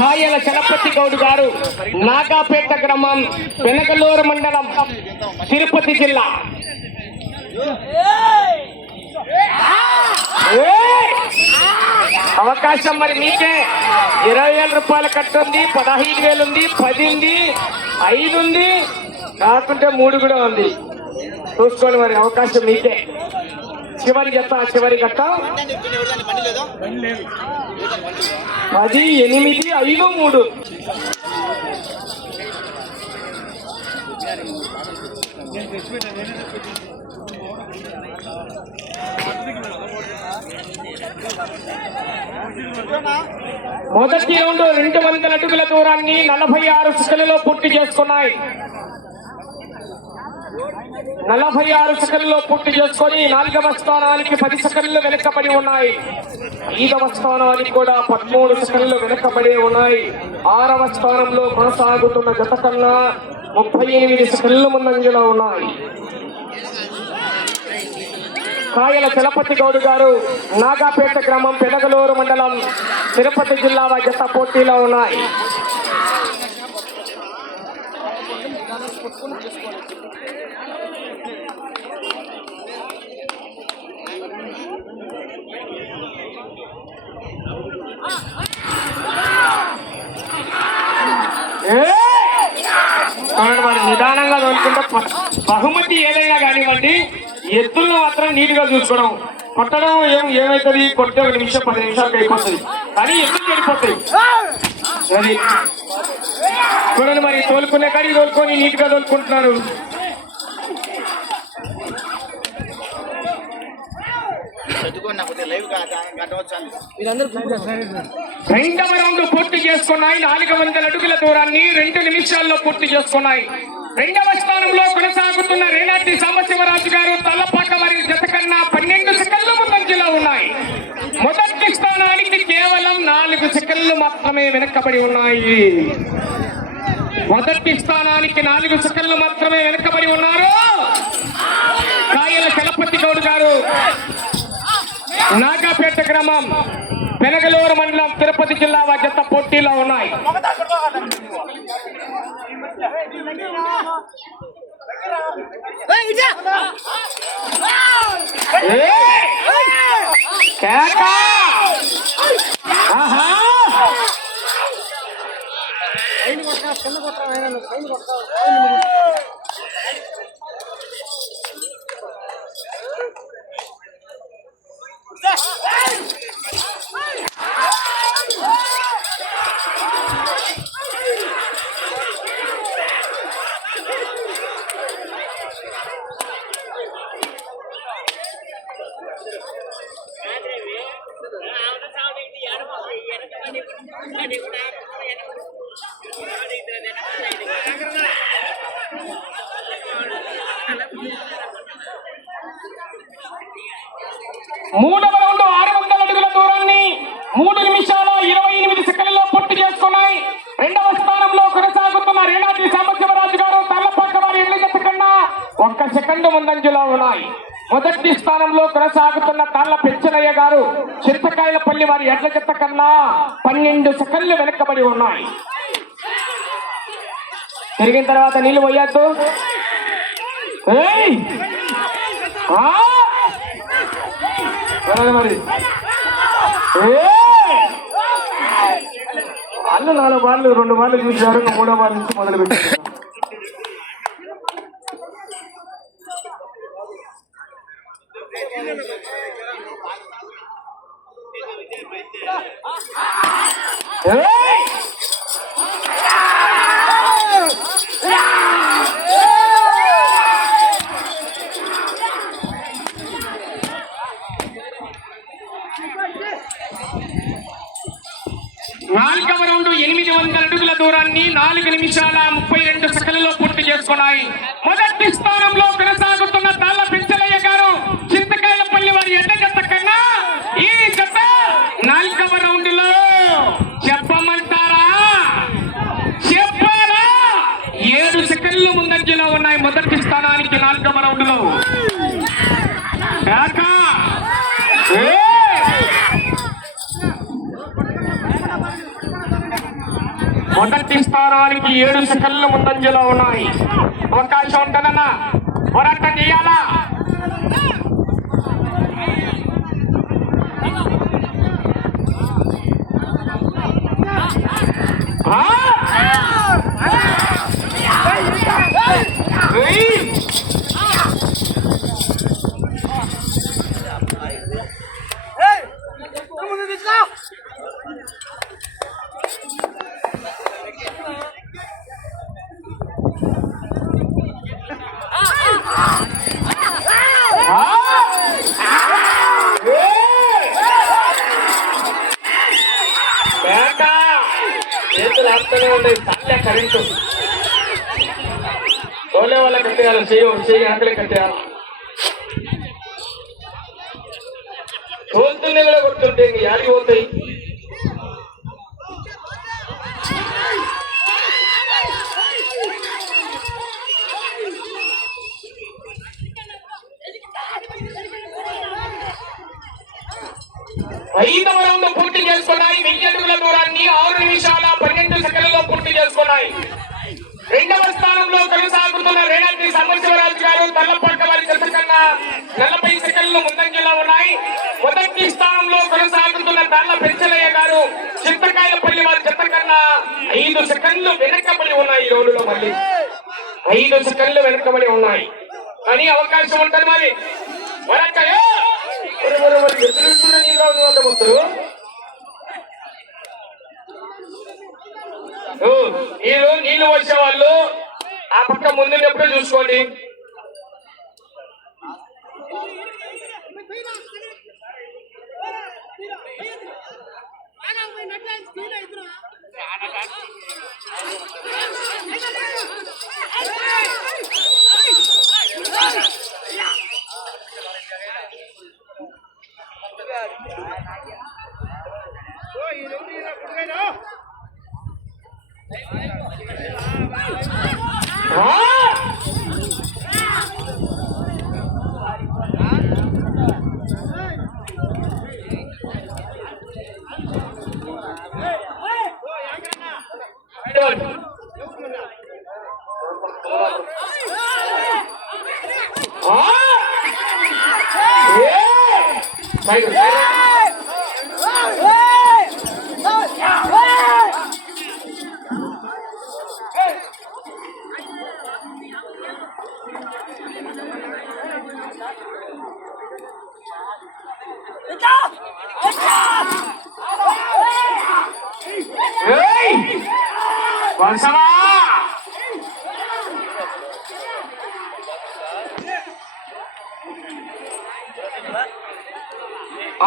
కాయల చలపతి గౌడ్ గారు, నాగాపేట గ్రామం, వెనకలూరు మండలం, తిరుపతి జిల్లా. అవకాశం మరి మీకే. 20,000 రూపాయల కట్టుంది, 15,000 ఉంది, 10 ఉంది, 5 ఉంది, కాకుంటే 3 కూడా ఉంది. చూసుకోండి మరి, అవకాశం మీకే. చివరి జత, చివరి గట్ట 10, 8, 5, 3. మొదటి రౌండ్ 200 అడుగుల దూరాన్ని 46 సెకన్లలో పూర్తి చేసుకున్నాయి. 46 సెకన్లలో పూర్తి చేసుకొని 4వ స్థానానికి 10 సెకన్లు వెనకబడి ఉన్నాయి. 5వ స్థానానికి కూడా 13 సెకన్లు వెనకబడి ఉన్నాయి. 6వ స్థానంలో కొనసాగుతున్న జత కన్నా 38 సెకన్లు ముందంజలో ఉన్నాయి. కాయల చలపతి గౌడ్ గారు, నాగాపేట గ్రామం, పెనగలూరు మండలం, తిరుపతి జిల్లా జత పోటీలో ఉన్నాయి. నిదానంగా తోలుకుంటే బహుమతి ఏదైనా కానివ్వండి, ఎత్తులను మాత్రం నీట్గా చూసుకోవడం. కొట్టడం ఏమైతుంది, కొట్టే 1 నిమిషం 10 నిమిషాలకు అయిపోతుంది, కానీ ఎత్తులు చెడిపోతాయి. అది చూడండి మరి, తోలుకునే కాడికి తోలుకొని నీట్గా తోలుకుంటున్నారు. రెండవ రౌండ్ పూర్తి చేసుకున్నాయి. 400 అడుగుల దూరాన్ని 2 నిమిషాల్లో పూర్తి చేసుకున్నాయి. 2వ స్థానంలో కొనసాగుతున్న రేనాటి సాంబశివరాజు గారు, తల్లపాక వారి జత కన్నా 12 సెకన్లు ముందంజలో ఉన్నాయి. మొదటి స్థానానికి కేవలం 4 సెకన్లు మాత్రమే వెనకబడి ఉన్నాయి. మొదటి స్థానానికి 4 సెకన్లు మాత్రమే వెనకబడి ఉన్నారు. కాయల చలపతి గౌడ్ గారు, నాగాపేట గ్రామం, పెనగలూరు మండలం, తిరుపతి జిల్లా జత పోటీలో ఉన్నాయి. మూడవ రౌండ్ 600 అడుగుల దూరాన్ని 3 నిమిషాల 28 సెకన్లలో పూర్తి చేసుకున్నాయి. 2వ స్థానంలో కొనసాగుతున్న రేనాటి సాంబశివరాజు గారు, తల్లపాక వారి ఎడ్ల జత కన్నా 1 సెకండ్ ముందంజలో ఉన్నాయి. మొదటి స్థానంలో కొనసాగుతున్న తాళ్ల పెంచలయ్య గారు, చింతకాయలపల్లి వారి ఎడ్ల జత కన్నా 12 సెకన్లు వెనకబడి ఉన్నాయి. తిరిగిన తర్వాత నీళ్లు పోయొద్దు. మరి అల్లు 4 బాళ్ళు 2 బాళ్ళు చూసారు, 3వ బాల్ నుంచి మొదలు పెట్టారు. నాలుగవ రౌండ్ 800 అడుగుల దూరాన్ని 4 నిమిషాల 32 సెకన్లలో పూర్తి చేసుకున్నాయి. మొదటి స్థానంలో కొనసాగుతున్న తాళ్ల పెంచలయ్య గారు, చింతకాయలపల్లి వారి ఎడ్ల జత కన్నా ఈ జత 4వ రౌండ్ లో చెప్పమంటారా, చెప్పారా, 7 సెకన్లు ముందంజలో ఉన్నాయి. మొదటి స్థానానికి 4వ రౌండ్ లో మొదటి స్థానానికి 7 సెకండ్లు ముందంజలో ఉన్నాయి. అవకాశం ఉంటుందన్నా పోరాటం చేయాలా. కరెంటు తోలే వాళ్ళ కట్టేయాలి, చెయ్యి అక్కడే కట్టేయాలి. తోలుతుండే కూడా కొడుతుంటే ఇంక యాడికి పోతాయి. ఐదవ రౌండ్ పూర్తి చేసుకున్నాయి. 1000 అడుగుల దూరాన్ని 6 నిమిషాల 12 సెకండ్లలో పూర్తి చేసుకున్నాయి. రెండవ స్థానంలో కొనసాగుతున్న రేణాద్రి సాంబశివరాజు గారు తల్లపక్క వారి జత కన్నా 40 సెకండ్లు ముందంజలో ఉన్నాయి. మొదటి స్థానంలో కొనసాగుతున్న తల్ల పెంచలయ్య గారు చింతకాయలపల్లి వారి జత కన్నా 5 సెకండ్లు వెనకబడి ఉన్నాయి. ఈ రోజులో మళ్ళీ 5 సెకండ్లు వెనకబడి ఉన్నాయి. కానీ అవకాశం ఉంటుంది మరి. నీళ్లు వచ్చే వాళ్ళు ఆ పక్క ముందున్నప్పుడే చూసుకోండి.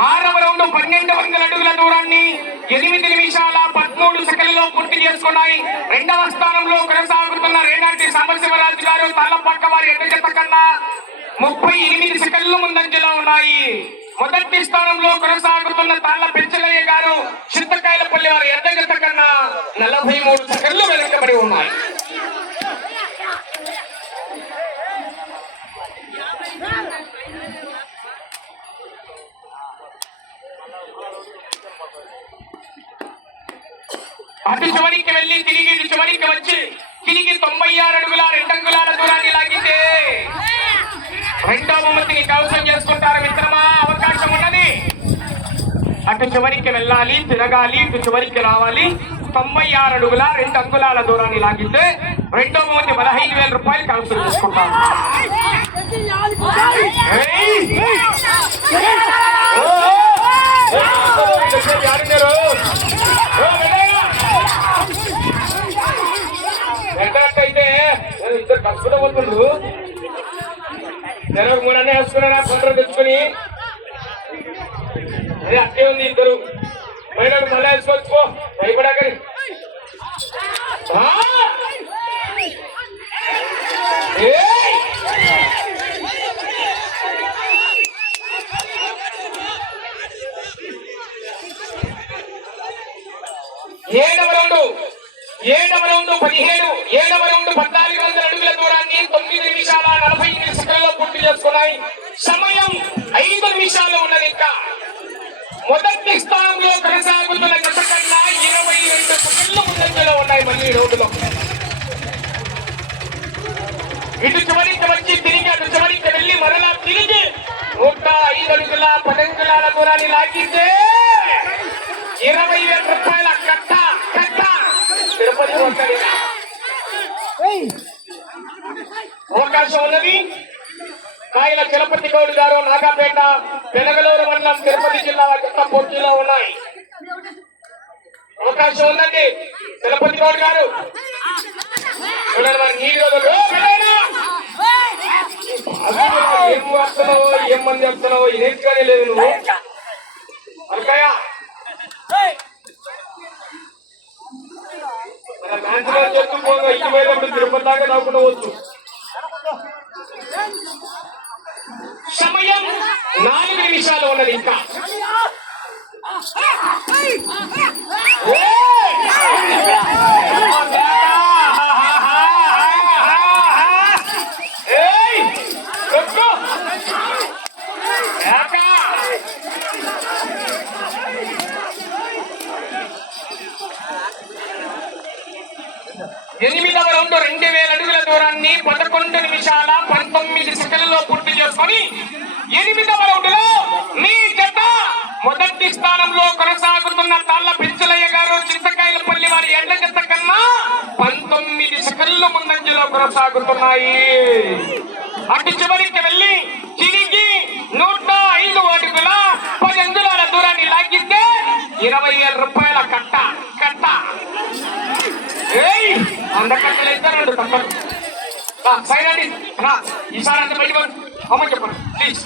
ఆరవ రౌండ్ 1200 అడుగుల దూరాన్ని 8 నిమిషాల 13 సెకండ్లలో పూర్తి చేసుకున్నాయి. రెండవ స్థానంలో కొనసాగుతున్న రేణాద్రి సాంబశివరాజు గారు తాళ్ళపక్క వారి ఎడ్ల జత కన్నా 38 సెకండ్లు ముందంజలో ఉన్నాయి. మొదటి స్థానంలో కొనసాగుతున్న తాళ్ళ పెంచలయ్య గారు చింతకాయలపల్లి వారి ఎడ్ల జత కన్నా 43 సెకండ్లు వెనకబడి ఉన్నాయి. అటు చివరికి వెళ్లి తిరిగి ఇటు చివరికి వచ్చి తిరిగి 96 అడుగుల 2 అంగుళాల దూరాన్ని లాగితే రెండో బహుమతిని కవసం చేసుకుంటారు మిత్రమా. అవకాశం ఉన్నది. అటు చివరికి వెళ్ళాలి, తిరగాలి, ఇటు చివరికి రావాలి. 96 అడుగుల 2 అంగుళాల దూరాన్ని లాగితే రెండో బహుమతి 15,000 రూపాయలు కవసం చేసుకుంటారు. ఎక్కడైతే ఇద్దరు కష్టపడ పోతుండ్రు. నెలకు 3 అన్నీ వేసుకున్నా కొందరు తెచ్చుకుని అదే అట్టే ఉంది. ఇద్దరు పైన మళ్ళీ వేసుకోవచ్చు భయపడాకని. ఏడవ రౌండ్ 17, 7వ రౌండ్ 1400 అడుగుల దూరాన్ని 9 నిమిషాల 48 సెకండ్లలో పూర్తి చేసుకున్నాయి. సమయం 5 నిమిషాలు ఉన్నది. ఇంకా మొదటి స్థానంలో కొనసాగుతున్న జత కన్నా 22 సెకండ్లు ముందంజలో ఉన్నాయి మళ్ళీ ఈ రోడ్డులో. ఇటు చివరికి వచ్చి తిరిగి అటు చివరికి వెళ్ళి మరలా తిరిగి 105 అడుగుల 10 అంగుళాల దూరాన్ని లాగితే 20,000 రూపాయల కట్ట కట్ట తిరుపతి వస్తుంది. అవకాశం ఉన్నది. కాయల చలపతి గౌడ్ గారు నాగాపేట పెనగలూరు మండలం తిరుపతి జిల్లా కొత్త పోటీలో ఉన్నాయి. అవకాశం ఉందండి. చలపతి గౌడ్ గారు ఏం వస్తున్నావో ఏం మంది వస్తున్నావో ఇదేంటిగానే లేదు. నువ్వు అరకాయ మన మ్యాచ్లో చెప్పుకోగా ఇటువైపు తిరుపతి దాకా దాక్కునవచ్చు. సమయం 4 నిమిషాలు ఉన్నది. ఇంకా ఎనిమిదవ రౌండ్ 2000 అడుగుల దూరాన్ని 11 నిమిషాల 19 సెకండ్లలో పూర్తి చేసుకొని 8వ రౌండ్ లో మీ జత మొదటి స్థానంలో కొనసాగుతున్న తాళ్ల పెంచులయ్య గారు చింతకాయలపల్లి వారి ఎండ జత కన్నా 19 సెకండ్ల ముందంజలో కొనసాగుతున్నాయి. అటు చివరికి వెళ్ళి తిరిగి 105 అడుగుల 10 అంగుళాల దూరాన్ని లాగితే 20,000 రూపాయల కట్ట కట్ట. అందకట్టలు ఇద్దరు 2 కట్టలు సైడ్ అండి. ఈసారి అంతా బయట అమ్మని చెప్పండి ప్లీజ్.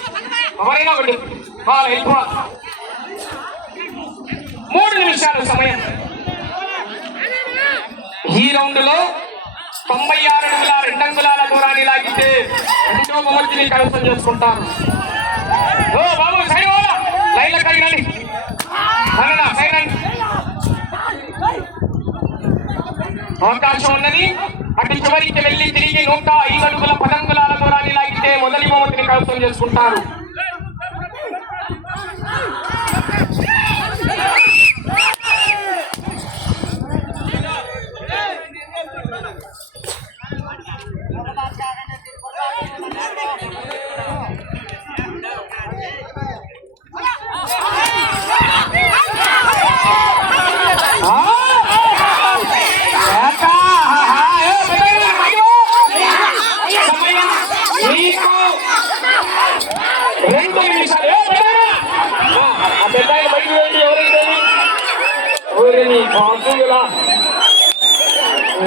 ఎవరైనా ఒకటి వెళ్ళిపోవాలి. 3 నిమిషాలు సమయం. ఈ రౌండ్ లో 96 అడుగుల 2 అంగుళాల దూరాన్ని లాగితే 2వ బహుమతిని కైవసం చేసుకుంటారు. ఓ బాబు సైడ్ లైన్లో కలిగండి. సైడ్ అండి. అవకాశం ఉన్నది. అటు చివరికి వెళ్ళి తిరిగి 105 అడుగుల 10 అంగుళాల దూరాన్ని లాగితే మొదటి బహుమతిని కైవసం చేసుకుంటారు.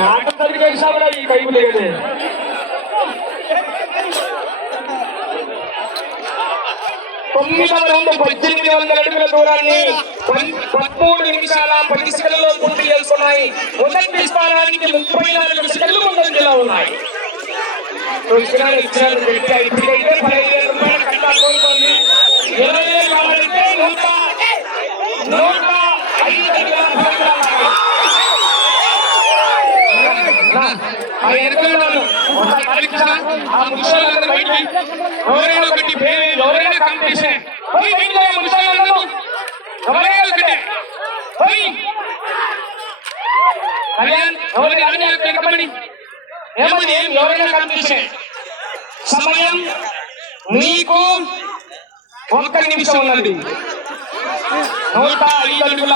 నాకు సరిగ్గా ఇష్టం ఈ కైపు లేదు. తొమ్మిదవ రౌండ్ 1800 అడుగుల దూరాన్ని 13 నిమిషాల 10 సెకండ్లలో పూర్తి చేసుకున్నాయి. మొదటి స్థానానికి 34 సెకండ్లు ముందంజలో ఉన్నాయి. ఇప్పుడైతే 15,000 రూపాయల కట్టా కోరుతోంది. 20,000 కావాలంటే 105 అడుగుల 10 ఎవరైనా ఒకటి ఎవరైనా కాంపిటీషన్ ఎవరైనా ఒకటి కళ్యాణ్ ఎవరి రాజకమని ఏమని ఎవరైనా కాంపిటీషన్. సమయం నీకు 1 నిమిషం ఉన్నది. 105 అడుగుల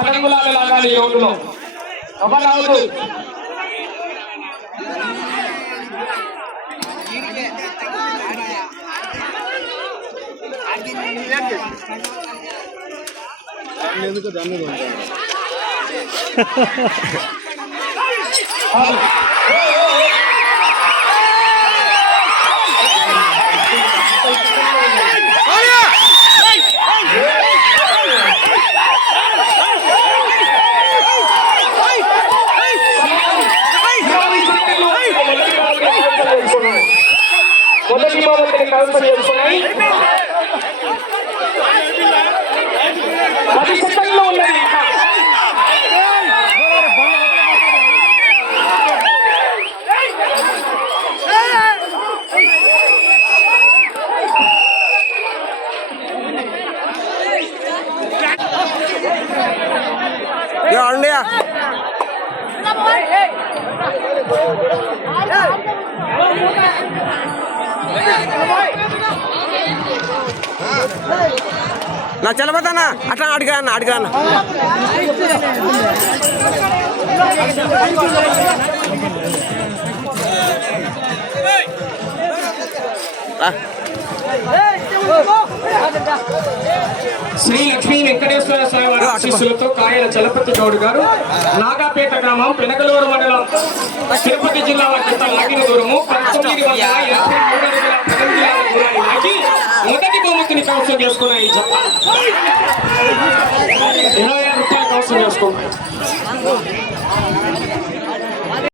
10 అంగుళాలు లాగాలి ఈ రోడ్డులో. రావద్దు. ఎందుకు దాన్ని మొదటి బహుమతిని కైవసం చేసుకున్నాయి. 10 సెకండ్లు ఉన్నది. నా చలబోతానా అట్లా అడిగాను అడిగాను శ్రీ లక్ష్మీ వెంకటేశ్వర స్వామి వారి ఆశీస్సులతో కాయల చలపతి గౌడ్ గారు నాగాపేట గ్రామం పెనగలూరు మండలం తిరుపతి జిల్లా వద్ద లాగిన దూరము 19 మొదటి బహుమతిని కవసం చేసుకున్న ఈ జత 20,000 రూపాయలు కవసం చేసుకున్నాయి.